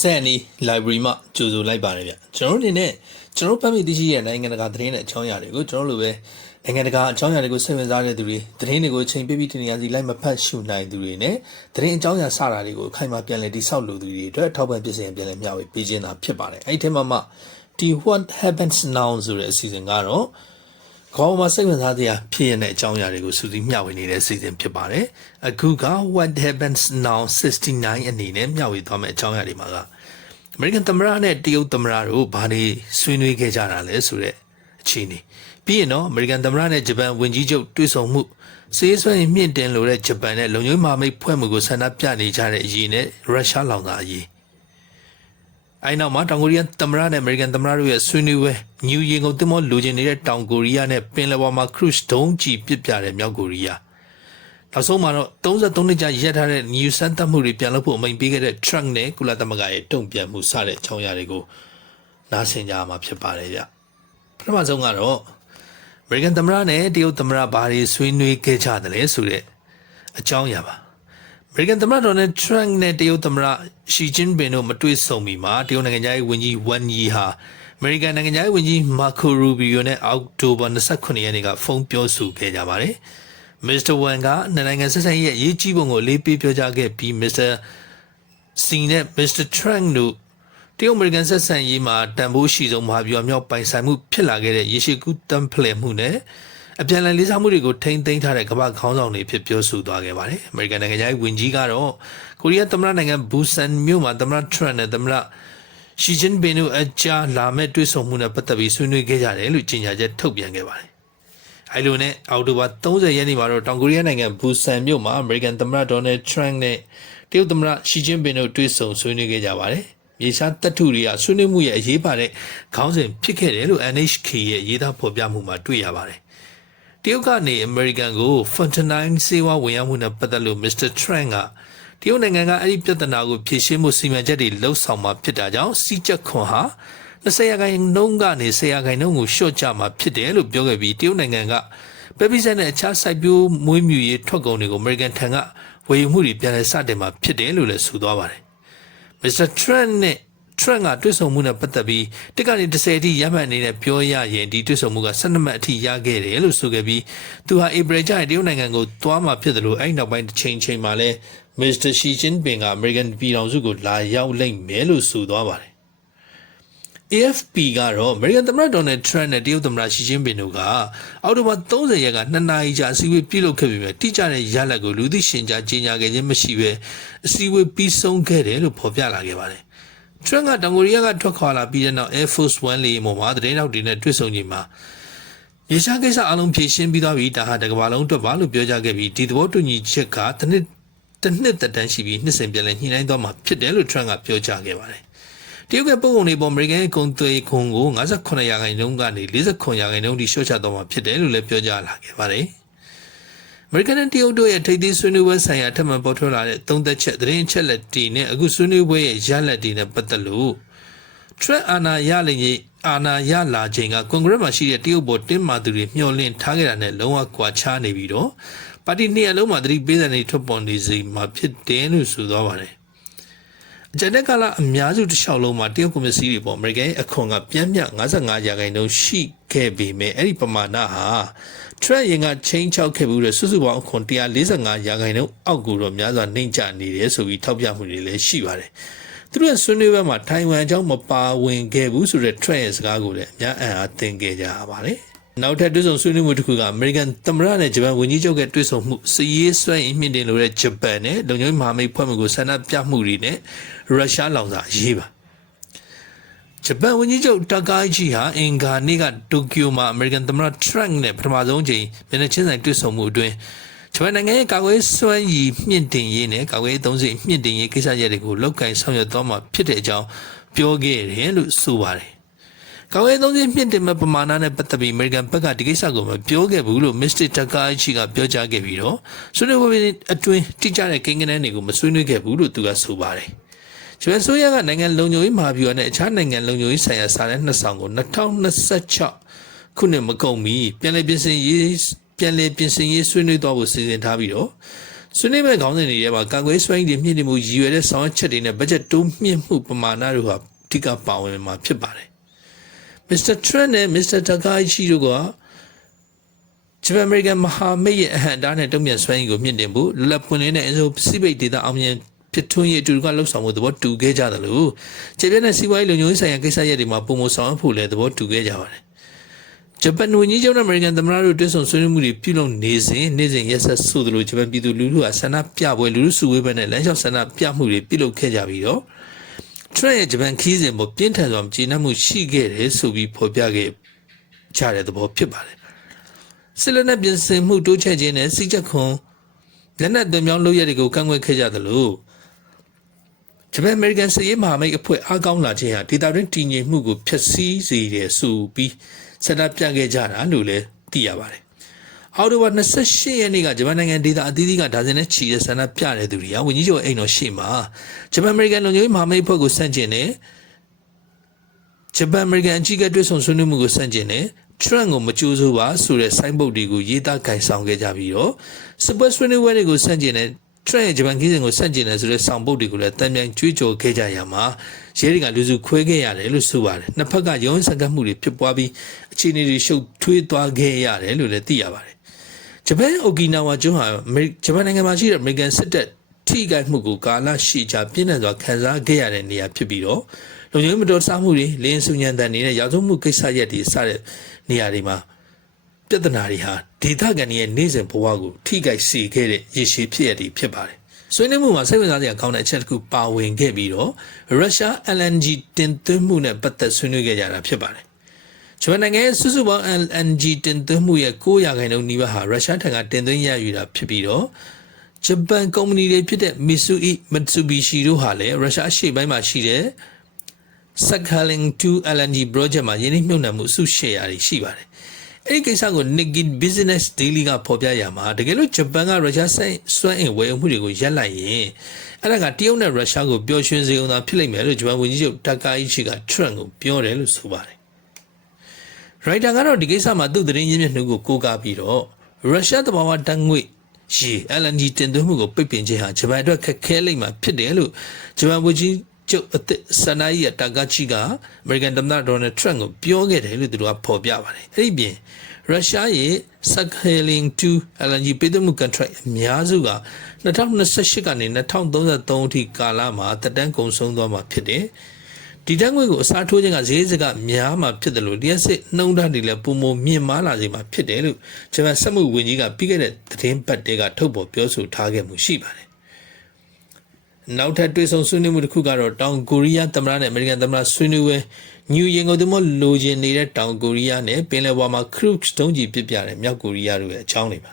စက်အနီ library မှာကြိုဆိုလိုက်ပါတယ်ဗျကျွန်တော်တို့အနေနဲ့ကျွန်တော်တို့ပတ်မိသိရှိတဲ့နိုင်ငံတကာသတင်းနဲ့အကြောင်းအရာတွေကိုကျွန်တော်တို့လိုပဲနိုင်ငံတကာအကြောင်းအရာတွေကိုစိတ်ဝင်စားတဲ့သူတွေသတင်းတွေကိုချိန်ပြပြီးတင်ရစီလိုက်မဖတ်ရှုနိုင်သူတွေနဲ့သတင်းအကြောင်းအရာစတာတွေကိုအခိုင်အမာပြန်လည်တိဆောက်လို့သူတွေအတွက်ထောက်ပံ့ပြည့်စုံပြန်လည်မျှဝေပေးခြင်းသာဖြစ်ပါတယ်အဲ့ဒီထဲမှာမှဒီ what happens now ဆိုတဲ့အစီအစဉ်ကတော့ ခေါင်းမှာစိတ်ဝင်စားစရာဖြစ်ရတဲ့အကြောင်းအရာတွေကိုစူးစီးမျှဝေနေတဲ့အစီအစဉ်ဖြစ်ပါတယ်။အခုက What Happens Now 69အနေနဲ့မျှဝေသွားမယ့်အကြောင်းအရာတွေမှာကအမေရိကန်သမ္မတနဲ့တရုတ်သမ္မတတို့ဘာတွေဆွေးနွေးခဲ့ကြတာလဲဆိုတဲ့အခြေအနေပြီးရင်တော့အမေရိကန်သမ္မတနဲ့ဂျပန်ဝန်ကြီးချုပ်တွေ့ဆုံမှုစီးစွမ်းမြင့်တင်လိုတဲ့ဂျပန်နဲ့လုံခြုံရေးမဟာမိတ်ဖွဲ့မှုကိုဆန္ဒပြနေကြတဲ့အရေးနဲ့ရုရှားလောင်စာအရေး အဲနောက်မှာတောင်ကိုရီးယားသမ္မတနဲ့အမေရိကန်သမ္မတတို့ရဲ့ဆွေးနွေးပွဲညူရင်ကုန်တင်မောလိုချင်နေတဲ့တောင်ကိုရီးယားနဲ့ပင်လယ်ပေါ်မှာခရုစ်ဒုံးကြီးပစ်ပြတဲ့မြောက်ကိုရီးယားနောက်ဆုံးမှာတော့33နှစ်ကြာရက်ထားတဲ့ new စမ်းသပ်မှုတွေပြန်လုပ်ဖို့အမိန့်ပေးခဲ့တဲ့ Trump နဲ့ကုလသမဂ္ဂရဲ့တုံ့ပြန်မှုစတဲ့အကြောင်းအရာတွေကိုနားဆင်ကြရမှာဖြစ်ပါတယ်ဗျပထမဆုံးကတော့အမေရိကန်သမ္မတနဲ့တရုတ်သမ္မတဘာတွေဆွေးနွေးခဲ့ကြတယ်လဲဆိုတဲ့အကြောင်းအရာပါအမေ ရိကန်သမ္မတဒေါ်နယ်ထရန့်နဲ့တရုတ်သမ္မတရှီကျင်းပင်တို့မတွေ့ဆုံမီမှာတရုတ်နိုင်ငံသားရေးဝန်ကြီးဝမ်ယီဟာအမေရိကန်နိုင်ငံသားရေးဝန်ကြီးမာကိုရူဘီယိုနဲ့အောက်တိုဘာ29ရက်နေ့ကဖုန်းပြောဆိုခဲ့ကြပါတယ်မစ္စတာဝမ်ကနိုင်ငံဆက်ဆံရေးရဲ့အရေးကြီးပုံကိုအလေးပေးပြောကြားခဲ့ပြီးမစ္စတာစီနဲ့မစ္စတာထရန့်တို့တရုတ်အမေရိကန်ဆက်ဆံရေးမှာတန်ဖိုးရှိဆုံးမဟာဗျူဟာမြောက်ပိုင်ဆိုင်မှုဖြစ်လာခဲ့တဲ့ရေရှည်ကူးတမ်းဖလှယ်မှုနဲ့ အပြန်အလှန်လေးစားမှုတွေကိုထိမ့်သိမ်းထားတဲ့ကမ္ဘာခေါင်းဆောင်တွေဖြစ်ပြောဆိုသွားခဲ့ပါတယ်။အမေရိကန်နိုင်ငံသားဝန်ကြီးကတော့ကိုရီးယားသမ္မတနိုင်ငံဘူဆန်မြို့မှာသမ္မတထရန့်နဲ့သမ္မတရှီဂျင်ပင်တို့အကြားလာမဲ့တွေ့ဆုံမှုနဲ့ပတ်သက်ပြီးဆွေးနွေးခဲ့ကြတယ်လို့ကြေညာချက်ထုတ်ပြန်ခဲ့ပါတယ်။အဲလိုနဲ့အောက်တိုဘာ30ရက်နေ့မှာတော့တောင်ကိုရီးယားနိုင်ငံဘူဆန်မြို့မှာအမေရိကန်သမ္မတဒေါ်နယ်ထရန့်နဲ့တရုတ်သမ္မတရှီဂျင်ပင်တို့တွေ့ဆုံဆွေးနွေးခဲ့ကြပါတယ်။မြေရှားတပ်ထုတွေကဆွေးနွေးမှုရဲ့အရေးပါတဲ့ခေါင်းစဉ်ဖြစ်ခဲ့တယ်လို့ NHK ရဲ့ရေးသားဖော်ပြမှုမှာတွေ့ရပါတယ်။ တရုတ်ကနေအမေရိကန်ကို fentanyl ဆေးဝါးဝင်ရောက်မှုနဲ့ပတ်သက်လို့ Mr. Trump ကတရုတ်နိုင်ငံကအဲ့ဒီပြဿနာကိုဖြေရှင်းမှုစီမံချက်တွေလှုပ်ဆောင်မှာဖြစ်တာကြောင့်စီးချက်ခွန်ဟာ20ရာခိုင်နှုန်းကနေ10ရာခိုင်နှုန်းကိုလျှော့ချမှာဖြစ်တယ်လို့ပြောခဲ့ပြီးတရုတ်နိုင်ငံကပဲပိဆက်နဲ့အခြားစိုက်ပျိုးမွေးမြူရေးထွက်ကုန်တွေကိုအမေရိကန်ထံကဝယ်ယူမှုတွေပြန်လည်စတင်မှာဖြစ်တယ်လို့လည်းဆိုသွားပါတယ်။ Mr. Trump နဲ့ Trump ကတွေ့ဆုံမှုနဲ့ပတ်သက်ပြီးတစ်ကနေ30အထိရမှတ်အနေနဲ့ပြောရရင်ဒီတွေ့ဆုံမှုက12မှတ်အထိရခဲ့တယ်လို့ဆိုခဲ့ပြီးသူဟာဧပြီကျရင်တရုတ်နိုင်ငံကိုသွားမှာဖြစ်တယ်လို့အဲ့နောက်ပိုင်းတစ်ချိန်ချိန်မှာလဲ Mr. Xi Jinping က American ပြည်ထောင်စုကိုလာရောက်လိမ့်မယ်လို့ဆိုသွားပါတယ် AFP ကတော့ American သမ္မတ Donald Trump နဲ့တရုတ်သမ္မတ Xi Jinping တို့ကအောက်တိုဘာ30ရက်က2နာရီကြာအစည်းအဝေးပြုလုပ်ခဲ့ပြီးမြဲတိကျတဲ့ရလဒ်ကိုလူသိရှင်ကြားကြေညာခဲ့ခြင်းမရှိဘဲအစည်းအဝေးပြီးဆုံးခဲ့တယ်လို့ဖော်ပြလာခဲ့ပါတယ်။ Trump ကတောင်ကိုရီးယားကထွက်ခွာလာပြီးတဲ့နောက် Air Force One လေယာဉ်ပေါ်မှာသတင်းထောက်တွေနဲ့တွေ့ဆုံချိန်မှာရေရှားကိစ္စအလုံးဖြေရှင်းပြီးသွားပြီဒါဟာတကမ္ဘာလုံးအတွက်ပါလို့ပြောကြားခဲ့ပြီးဒီသဘောတူညီချက်ကတစ်နှစ်တစ်နှစ်သက်တမ်းရှိပြီးနှစ်စဉ်ပြန်လည်ညှိနှိုင်းသွားမှာဖြစ်တယ်လို့ Trump ကပြောကြားခဲ့ပါတယ်တရုတ်ကပုံပုံတွေပေါ်အမေရိကန်ရဲ့ကုန်သွယ်ခွန်ကို58ရာခိုင်နှုန်းကနေ49ရာခိုင်နှုန်းထိလျှော့ချသွားမှာဖြစ်တယ်လို့လည်းပြောကြားလာခဲ့ပါတယ်။ အမေရိကန်နဲ့တရုတ်တို့ရဲ့ထိပ်သီးဆွေးနွေးပွဲဆိုင်ရာထပ်မံပေါ်ထွက်လာတဲ့သုံးသက်ချက်သတင်းအချက်လက်တွေနဲ့အခုဆွေးနွေးပွဲရဲ့ရလဒ်တွေနဲ့ပတ်သက်လို့ Trump အာဏာရလရင်အာဏာရလာချိန်ကကွန်ဂရက်မှာရှိတဲ့တရုတ်ပေါ်တင်းမာသူတွေမျှော်လင့်ထားခဲ့တာနဲ့လုံးဝကွာခြားနေပြီးတော့ပါတီနှစ်ရပ်လုံးမှာသတိပေးတဲ့နေထွက်ပေါ်နေစီမှာဖြစ်တယ်လို့ဆိုသွားပါတယ်အကြတဲ့ကာလအများစုတစ်လျှောက်လုံးမှာတရုတ်ကွန်မြူနတီတွေပေါ်အမေရိကန်ရဲ့အခွန်ကပြင်းပြ55ရာခိုင်နှုန်းရှိခဲ့ပေမဲ့အဲ့ဒီပမာဏဟာ ထရက်ရင်ကချင်းချောက်ခဲ့ဘူးတဲ့စုစုပေါင်းအခွန်145ရာခိုင်နှုန်းအောက်ကိုတော့များစွာနှိမ့်ကျနေတယ်ဆိုပြီးထောက်ပြမှုတွေလည်းရှိပါတယ်သူတို့ရဲ့ဆွေးနွေးပွဲမှာထိုင်ဝမ်အကြောင်းမပါဝင်ခဲ့ဘူးဆိုတဲ့ trend ရဲ့စကားကိုလည်းအများအံ့အားသင်ခဲ့ကြရပါတယ်နောက်ထပ်တွေ့ဆုံဆွေးနွေးမှုတစ်ခုကအမေရိကန်သမ္မတနဲ့ဂျပန်ဝန်ကြီးချုပ်ရဲ့တွေ့ဆုံမှုစည်ရေးဆွဲရင်မြင့်တင်လိုတဲ့ဂျပန်နဲ့လုံခြုံရေးမဟာမိတ်ဖွဲ့မှုကိုဆန္ဒပြမှုတွေနဲ့ရုရှားလောင်စာအရေးပါ ဂျပန်ဝန်ကြီးချုပ်တာကာဂျီဟာအင်္ဂါနေ့ကတိုကျိုမှာအမေရိကန်သမ္မတထရန့်နဲ့ပထမဆုံးချိန်မျက်နှာချင်းဆိုင်တွေ့ဆုံမှုအတွင်းဂျပန်နိုင်ငံရဲ့ကာကွယ်စွမ်းရည်မြင့်တင်ရေးနဲ့ကာကွယ်ရေးသုံးစိမြင့်တင်ရေးကိစ္စရပ်တွေကိုလောက်ကင်ဆောင်ရွက်သွားမှာဖြစ်တဲ့အကြောင်းပြောခဲ့တယ်လို့ဆိုပါတယ်။ကာကွယ်ရေးသုံးစိမြင့်တင်မဲ့ပမာဏနဲ့ပတ်သက်ပြီးအမေရိကန်ဘက်ကဒီကိစ္စကိုမပြောခဲ့ဘူးလို့မစ္စတာတကာချီကပြောကြားခဲ့ပြီးတော့ဆွေးနွေးပွဲအတွင်းတိကျတဲ့ကိန်းဂဏန်းတွေကိုမဆွေးနွေးခဲ့ဘူးလို့သူကဆိုပါတယ်။ ကျွမ်းဆိုရကနိုင်ငံလုံခြုံရေးမဟာဗျူဟာနဲ့အခြားနိုင်ငံလုံခြုံရေးဆိုင်ရာစာတမ်းနှစ်ဆောင်ကို2026ခုနှစ်မကုန်မီပြန်လည်ပြင်ဆင်ရေးပြန်လည်ပြင်ဆင်ရေးဆွေးနွေးသွားဖို့စီစဉ်ထားပြီးတော့ဆွေးနွေးမဲ့ခေါင်းစဉ်တွေထဲမှာကာကွယ်စွမ်းရည်တွေမြင့်တင်မှုရည်ရွယ်တဲ့ဆောင်ရွက်ချက်တွေနဲ့ဘတ်ဂျက်တိုးမြင့်မှုပမာဏတို့ဟာအဓိကပါဝင်မှာဖြစ်ပါတယ်။ Mr. Trent နဲ့ Mr. Takaichi တို့ကဂျပန်အမေရိကန်မဟာမိတ်ရဲ့အဟံအတားနဲ့တုံ့ပြန်စွမ်းရည်ကိုမြင့်တင်ဖို့လွတ်လပ်ပွင့်လင်းတဲ့အင်ဆိုပစိဖိတ်ဒေသအောင်မြင် ဖြစ်ထွန်းရေးအတူတူကလှုပ်ဆောင်မှုသဘောတူခဲ့ကြတယ်လို့ခြေပြတဲ့စီးပွားရေးလုံခြုံရေးဆိုင်ရာကိစ္စရပ်တွေမှာပုံမဆောင်ဖို့လည်းသဘောတူခဲ့ကြပါတယ်။ဂျပန်ဝန်ကြီးချုပ်နဲ့အမေရိကန်သမ္မတတို့တွဲဆုံဆွေးနွေးမှုတွေပြုလုပ်နေစဉ်နေ့စဉ်ရက်ဆက်ဆိုသလိုဂျပန်ပြည်သူလူထုဟာဆန္ဒပြပွဲလူထုစုဝေးပွဲနဲ့လမ်းလျှောက်ဆန္ဒပြမှုတွေပြုလုပ်ခဲ့ကြပြီးတော့ထရက်ရဲ့ဂျပန်ခီးစဉ်ပေါ်ပြင်းထန်စွာကျေနပ်မှုရှိခဲ့တယ်ဆိုပြီးဖော်ပြခဲ့ကြတဲ့သဘောဖြစ်ပါတယ်။စစ်လက်နက်ပြင်ဆင်မှုတိုးချဲ့ခြင်းနဲ့စိတ်ချက်ခွန်လက်နက်သွင်းပြောင်းလုပ်ရတွေကိုကန့်ကွက်ခဲ့ကြသလို ဂျပန်အမေရိကန်စစ်ရေးမဟာမိတ်အဖွဲ့အားကောင်းလာခြင်းဟာဒေတာတွင်းတည်ငြိမ်မှုကိုဖျက်ဆီးစေတယ်ဆိုပြီးဆက်လက်ပြခဲ့ကြတာလို့လည်းသိရပါတယ်။အော်တိုဘာ28ရက်နေ့ကဂျပန်နိုင်ငံဒေတာအသီးသီးကဒါဇင်နဲ့ချီတဲ့ဆန္ဒပြတဲ့သူတွေကဝန်ကြီးချုပ်အိမ်တော်ရှေ့မှာဂျပန်အမေရိကန်လုံခြုံရေးမဟာမိတ်အဖွဲ့ကိုဆန့်ကျင်တဲ့ဂျပန်အမေရိကန်အကြီးအကဲတွဲဆုံဆွေးနွေးမှုကိုဆန့်ကျင်တဲ့ Trump ကိုမကြိုးစိုးပါဆိုတဲ့ဆိုင်းဘုတ်တွေကိုရေးသားကင်ဆောင်ခဲ့ကြပြီးတော့စပွဲဆွေးနွေးပွဲတွေကိုဆန့်ကျင်တဲ့ Trump ရဲ့ဂျပန်ခီးစဉ်ကိုဆန့်ကျင်တယ်ဆိုတဲ့ဆောင်ပုဒ်တွေကိုလည်းတန်ပြန်ကြွေးကြော်ခဲ့ကြရမှာရဲတွေကလူစုခွဲခဲ့ရတယ်လို့ဆိုပါတယ်နှစ်ဖက်ကရုံးစကတ်မှုတွေဖြစ်ပွားပြီးအခြေအနေတွေရှုပ်ထွေးသွားခဲ့ရတယ်လို့လည်းသိရပါတယ်ဂျပန်အိုကီနာဝါကျွန်းဟာဂျပန်နိုင်ငံမှာရှိတဲ့အမေရိကန်စစ်တပ်ထိခိုက်မှုကိုကာလရှိကြာပြင်းထန်စွာခံစားခဲ့ရတဲ့နေရာဖြစ်ပြီးတော့လုံခြုံရေးမတော်တဆမှုတွေလင်းစုညံတန်နေတဲ့ရာဇဝမှုကိစ္စရပ်တွေစတဲ့နေရာတွေမှာပြဿနာတွေဟာ ဒေသခံတွေရဲ့နေစဉ်ဘဝကိုထိခိုက်စေခဲ့တဲ့ရရှိဖြစ်ရည်ဖြစ်ပါတယ်။ဆွေးနွေးမှုမှာစိတ်ဝင်စားစရာကောင်းတဲ့အချက်တစ်ခုပါဝင်ခဲ့ပြီးတော့ရုရှား LNG တင်သွင်းမှုနဲ့ပတ်သက်ဆွေးနွေးခဲ့ကြတာဖြစ်ပါတယ်။ဂျပန်နိုင်ငံရဲ့စုစုပေါင်း LNG တင်သွင်းမှုရဲ့9ရာခိုင်နှုန်းနီးပါးဟာရုရှားထံကတင်သွင်းရယူတာဖြစ်ပြီးတော့ဂျပန်ကုမ္ပဏီတွေဖြစ်တဲ့ Mitsui Mitsubishi တို့ဟာလည်းရုရှားအရှေ့ပိုင်းမှာရှိတဲ့ Sakhalin 2 LNG project မှာယင်းနှိမ့်မြုပ်နှံမှုအစုရှယ်ယာတွေရှိပါတယ်။ အဲဒီကိစ္စကို Nikkei Business Daily ကဖော်ပြရမှာတကယ်လို့ဂျပန်ကရုရှားဆိုင်စွမ်းအင်ဝယ်ယူမှုတွေကိုရပ်လိုက်ရင်အဲ့ဒါကတရုတ်နဲ့ရုရှားကိုပျော်ရွှင်စေအောင်သာဖြစ်လိမ့်မယ်လို့ဂျပန်ဝန်ကြီးချုပ်တာကာအီချီက Trump ကိုပြောတယ်လို့ဆိုပါတယ်။ Writer ကတော့ဒီကိစ္စမှာသူ့သတင်းရင်းမြစ်နှုတ်ကိုကိုးကားပြီးတော့ရုရှားတဘာဝတန်ငွေရေ LNG တင်သွင်းမှုကိုပိတ်ပင်ခြင်းဟာဂျပန်အတွက်ခက်ခဲလိမ့်မှာဖြစ်တယ်လို့ဂျပန်ဝန်ကြီး ကျုပ်အသစ်ဆန်နာယီတာဂါချီကအမေရိကန်သမ္မတဒေါ်နယ်ထရန့်ကိုပြောခဲ့တယ်လို့သူတို့ကဖော်ပြပါတယ်။အဲ့ဒီပြင်ရုရှားရဲ့ Sakhalin 2 LNG ပေးသွင်းမှု contract အများစုက2028ကနေ2033အထိကာလမှာတက်တန်းကုန်ဆုံးသွားမှာဖြစ်တယ်။ဒီတန်းငွေကိုအစားထိုးခြင်းကဈေးစကများမှာဖြစ်တယ်လို့လျှက်စစ်နှုံဓာတ်တွေလည်းပုံမမြင့်မားလာစေမှာဖြစ်တယ်လို့ဂျပန်စက်မှုဝန်ကြီးကပြီးခဲ့တဲ့သတင်းပတ်တဲကထုတ်ပေါ်ပြောဆိုထားခဲ့မှုရှိပါတယ် နောက်ထပ်တွေ့ဆုံဆွေးနွေးမှုတစ်ခုကတော့တောင်ကိုရီးယားသမ္မတနဲ့အမေရိကန်သမ္မတဆွေးနွေးပွဲညူရင်ကိုသူမလိုချင်နေတဲ့တောင်ကိုရီးယားနဲ့ပင်လယ်ပေါ်မှာ cruise တုံးကြီးပြစ်ပြတဲ့မြောက်ကိုရီးယားတို့ရဲ့အကြောင်းတွေပါ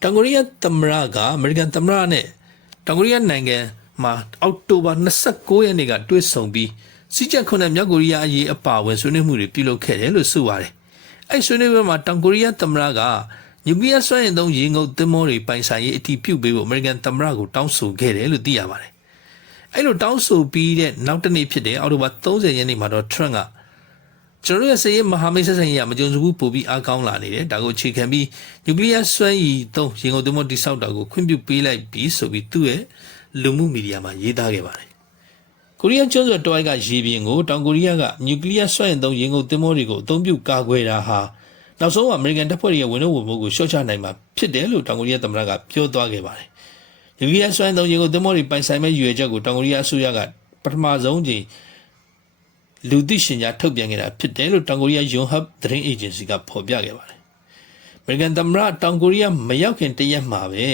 တောင်ကိုရီးယားသမ္မတကအမေရိကန်သမ္မတနဲ့တောင်ကိုရီးယားနိုင်ငံမှာအောက်တိုဘာ29ရက်နေ့ကတွေ့ဆုံပြီးစီချက်ခွန်းနဲ့မြောက်ကိုရီးယားအရေးအပါအဝင်ဆွေးနွေးမှုတွေပြုလုပ်ခဲ့တယ်လို့ဆိုပါတယ်အဲ့ဆွေးနွေးပွဲမှာတောင်ကိုရီးယားသမ္မတက နျူကလ িয়ার စွမ်းအင်သုံးရေငုပ်သင်္ဘောတွေပိုင်ဆိုင်ရေးအတည်ပြုပေးဖို့အမေရိကန်သမ္မတကိုတောင်းဆိုခဲ့တယ်လို့သိရပါတယ်။အဲ့လိုတောင်းဆိုပြီးတဲ့နောက်တစ်နေ့ဖြစ်တဲ့အောက်တိုဘာ30ရက်နေ့မှာတော့ Trump ကကျွန်တော်ရဲ့စရေးမဟာမိတ်ဆက်ဆံရေးကမကြုံစဘူးပို့ပြီးအားကောင်းလာနေတယ်။ဒါကိုအခြေခံပြီးနျူကလ িয়ার စွမ်းရည်သုံးရေငုပ်သင်္ဘောတိစောက်တာကိုခွင့်ပြုပေးလိုက်ပြီးဆိုပြီးသူ့ရဲ့လူမှုမီဒီယာမှာရေးသားခဲ့ပါတယ်။ကိုရီးယားကျွန်းဆွယ်တဝိုက်ကရေပြင်ကိုတောင်ကိုရီးယားကနျူကလ িয়ার စွမ်းအင်သုံးရေငုပ်သင်္ဘောတွေကိုအသုံးပြုကာကွယ်တာဟာ နောက်ဆုံးအမေရိကန်တပ်ဖွဲ့တွေရဲ့ဝန်ထုတ်ဝန်ပိုးကိုရှော့ချနိုင်မှာဖြစ်တယ်လို့တောင်ကိုရီးယားသမ္မတကပြောသွားခဲ့ပါတယ်။ယူကီယာဆွမ်းသုံးရေကိုသမောတွေပိုင်ဆိုင်မဲ့ရွေချက်ကိုတောင်ကိုရီးယားအစိုးရကပထမဆုံးချိန်လူသိရှင်ကြားထုတ်ပြန်ခဲ့တာဖြစ်တယ်လို့တောင်ကိုရီးယားယွန်ဟပ်သတင်းအေဂျင်စီကဖော်ပြခဲ့ပါတယ်။အမေရိကန်သမ္မတတောင်ကိုရီးယားမရောက်ခင်တရက်မှာပဲ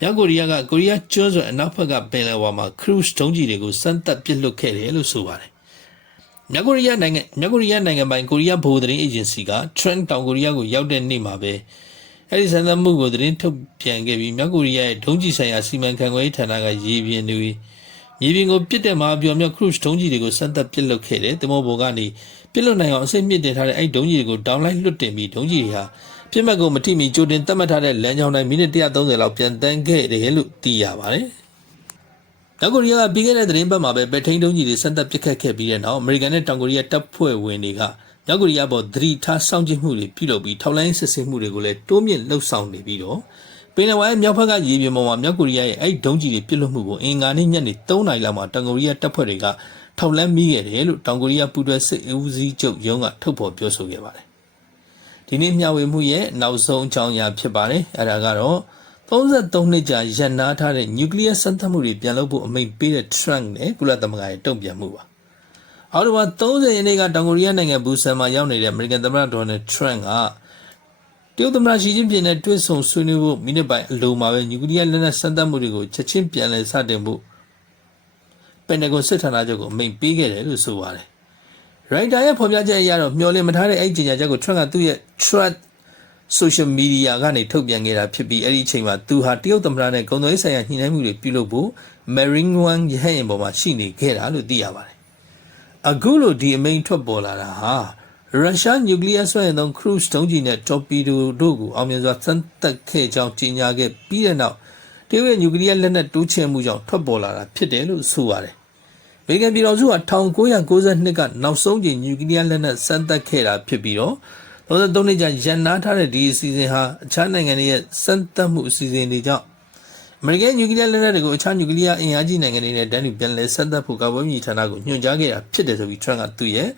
မြောက်ကိုရီးယားကကိုရီးယားကျွန်းဆွယ်အနောက်ဘက်ကပင်လယ်ဝါမှာ cruise ဒုံးကြီးတွေကိုစမ်းသပ်ပစ်လွတ်ခဲ့တယ်လို့ဆိုပါတယ် မြောက်ကိုရီးယားနိုင်ငံမြောက်ကိုရီးယားနိုင်ငံပိုင်ကိုရီးယားဗဟိုသတင်းအေဂျင်စီက Trend တောင်ကိုရီးယားကိုရောက်တဲ့နေ့မှာပဲအဲ့ဒီစံသတ်မှုကိုသတင်းထုတ်ပြန်ခဲ့ပြီးမြောက်ကိုရီးယားရဲ့ဒုံးကျည်ဆိုင်ရာစီမံခန့်ခွဲရေးဌာနကရေပြင်တွေမြေပြင်ကိုပြစ်တဲ့မှာအပြော်မြောက် cruise ဒုံးကျည်တွေကိုစမ်းသပ်ပစ်လွတ်ခဲ့တယ်။တမောဘောကနေပစ်လွတ်နိုင်အောင်အစိတ်မြင့်တင်ထားတဲ့အဲ့ဒုံးကျည်တွေကိုတောင်းလိုက်လွတ်တင်ပြီးဒုံးကျည်တွေဟာပြစ်မှတ်ကိုမထိမီကြိုတင်သတ်မှတ်ထားတဲ့လမ်းကြောင်းတိုင်းမိနစ်130လောက်ပြန်တန်းခဲ့တယ်လို့သိရပါတယ်။ တောင်ကိုရီးယားကပြီးခဲ့တဲ့သတင်းပတ်မှာပဲပဲထိန်တုံးကြီးတွေစမ်းသပ်ပစ်ခတ်ခဲ့ပြီးတဲ့နောက်အမေရိကန်နဲ့တောင်ကိုရီးယားတပ်ဖွဲ့ဝင်တွေကမြောက်ကိုရီးယားပေါ်သတိထားစောင့်ကြည့်မှုတွေပြုလုပ်ပြီးထောက်လိုင်းစစ်ဆေးမှုတွေကိုလည်းတိုးမြင့်လှုပ်ဆောင်နေပြီးတော့ပင်လယ်ဝိုင်းမြောက်ဘက်ကရေပြင်ပေါ်မှာမြောက်ကိုရီးယားရဲ့အဲ့ဒီဒုံးကျည်တွေပစ်လွှတ်မှုကိုအင်္ဂါနေ့ညနေ3နာရီလောက်မှာတောင်ကိုရီးယားတပ်ဖွဲ့တွေကထောက်လန်းမိခဲ့တယ်လို့တောင်ကိုရီးယားပူးတွဲစစ်ဦးစီးချုပ်ရုံးကထုတ်ဖော်ပြောဆိုခဲ့ပါတယ်။ဒီနေ့မျှဝေမှုရဲ့နောက်ဆုံးအကြောင်းအရာဖြစ်ပါတယ်။အဲဒါကတော့ 33နှစ်ကြာရန်နာထားတဲ့နျူကလ িয়ার စမ်းသပ်မှုတွေပြန်လုပ်ဖို့အမိန့်ပေးတဲ့ Trump နဲ့ကုလသမဂ္ဂရဲ့တုံ့ပြန်မှုပါ။အောက်တိုဘာ30ရက်နေ့ကတောင်ကိုရီးယားနိုင်ငံဘူဆန်မှာရောက်နေတဲ့အမေရိကန်သမ္မတဒေါ်နယ်ထရန့်ကတရုတ်သမ္မတရှီကျင်းပင်နဲ့တွေ့ဆုံဆွေးနွေးဖို့မိနစ်ပိုင်းအလိုမှာပဲနျူကလ িয়ার လက်နက်စမ်းသပ်မှုတွေကိုချက်ချင်းပြန်လည်စတင်ဖို့ပန်တဂွန်စစ်ဌာနချုပ်ကိုအမိန့်ပေးခဲ့တယ်လို့ဆိုပါတယ်။ရိုက်တာရဲ့ဖော်ပြချက်အရတော့မျှော်လင့်မထားတဲ့အဲ့ဒီကြေညာချက်ကိုထရန့်ကသူ့ရဲ့ Truth social media ကနေထုတ်ပြန်ခဲ့တာဖြစ်ပြီးအဲ့ဒီအချိန်မှာသူဟာတရုတ်သမ္မတနဲ့ကုန်သွယ်ရေးဆိုင်ရာညှိနှိုင်းမှုတွေပြုလုပ်ဖို့ Marine One ရဟတ်ယာဉ်ပေါ်မှာရှိနေခဲ့တာလို့သိရပါတယ်။အခုလိုဒီအမိန်ထွက်ပေါ်လာတာဟာရုရှားနျူကလ িয়ার ဆွဲရင်သောခရုစ်တုံးကြီးနဲ့တော်ပီဒိုတို့ကိုအောင်မြင်စွာစမ်းသပ်ခဲ့ကြောင်းကြေညာခဲ့ပြီးတဲ့နောက်တရုတ်ရဲ့နျူကလ িয়ার လက်နက်တိုးချဲ့မှုကြောင့်ထွက်ပေါ်လာတာဖြစ်တယ်လို့ဆိုပါတယ်။မေဂန်ပြည်တော်စုဟာ1992ကနောက်ဆုံးကြိမ်နျူကလ িয়ার လက်နက်စမ်းသပ်ခဲ့တာဖြစ်ပြီးတော့ 33နှစ်ကြာရန်နာထားတဲ့ဒီအစီအစဉ်ဟာအခြားနိုင်ငံတွေရဲ့စမ်းသပ်မှုအစီအစဉ်တွေကြောင့်အမေရိကန်နျူကလ িয়ার လက်နက်တွေကိုအခြားနျူကလ িয়ার အင်အားကြီးနိုင်ငံတွေနဲ့တန်းတူပြန်လည်စမ်းသပ်ဖို့ကာကွယ်မြင့်ဌာနကိုညွှန်ကြားခဲ့တာဖြစ်တယ်ဆိုပြီး Trump ကသူ့ရဲ့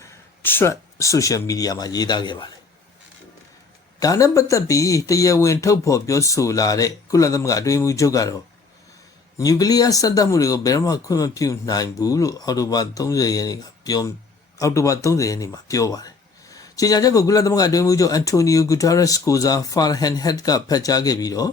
Truth social media မှာရေးသားခဲ့ပါတယ်။ဒါနဲ့ပတ်သက်ပြီးတရားဝင်ထုတ်ဖော်ပြောဆိုလာတဲ့ကုလသမဂ္ဂအတွင်းမှုချုပ်ကတော့နျူကလ িয়ার စမ်းသပ်မှုတွေကိုဘယ်တော့မှခွင့်မပြုနိုင်ဘူးလို့အောက်တိုဘာ30ရက်နေ့ကပြောအောက်တိုဘာ30ရက်နေ့မှာပြောပါတယ်။ ကြေညာချက်ကိုကုလသမဂ္ဂအတွင်းမှုချုပ်အန်တိုနီယိုဂူတာရက်စ်ကိုစားဖာဟန်ဟက်ကဖတ်ကြားခဲ့ပြီးတော့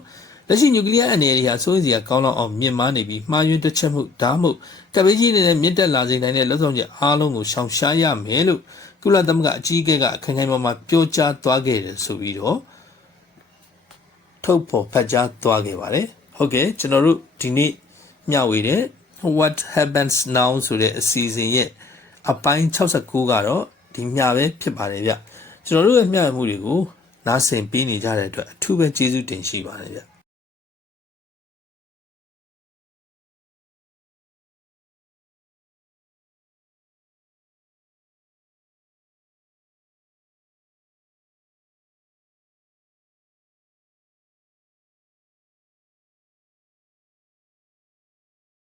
လက်ရှိနျူကလ িয়ার အနေအထားဆိုရင်စီကကောင်းလောက်အောင်မြင့်မားနေပြီးမှားယွင်းတစ်ချက်မှုဒါမှမဟုတ်ကပ်ဘေးကြီးနေတဲ့မြင့်တက်လာစေနိုင်တဲ့လက်ဆောင်ချက်အားလုံးကိုရှောင်ရှားရမယ်လို့ကုလသမဂ္ဂအကြီးအကဲကအခမ်းအနားမှာပြောကြားသွားခဲ့တယ်ဆိုပြီးတော့ထုတ်ဖော်ဖတ်ကြားသွားခဲ့ပါတယ်ဟုတ်ကဲ့ကျွန်တော်တို့ဒီနေ့မျှဝေတဲ့ what happens now ဆိုတဲ့အစီအစဉ်ရဲ့အပိုင်း69ကတော့ ဒီမျှပဲဖြစ်ပါတယ်ဗျကျွန်တော်တို့ရဲ့မျှဝေမှုတွေကိုနားဆင်ပေးနေကြတဲ့အတွက်အထူးပဲကျေးဇူးတင်ရှိပါတယ်ဗျ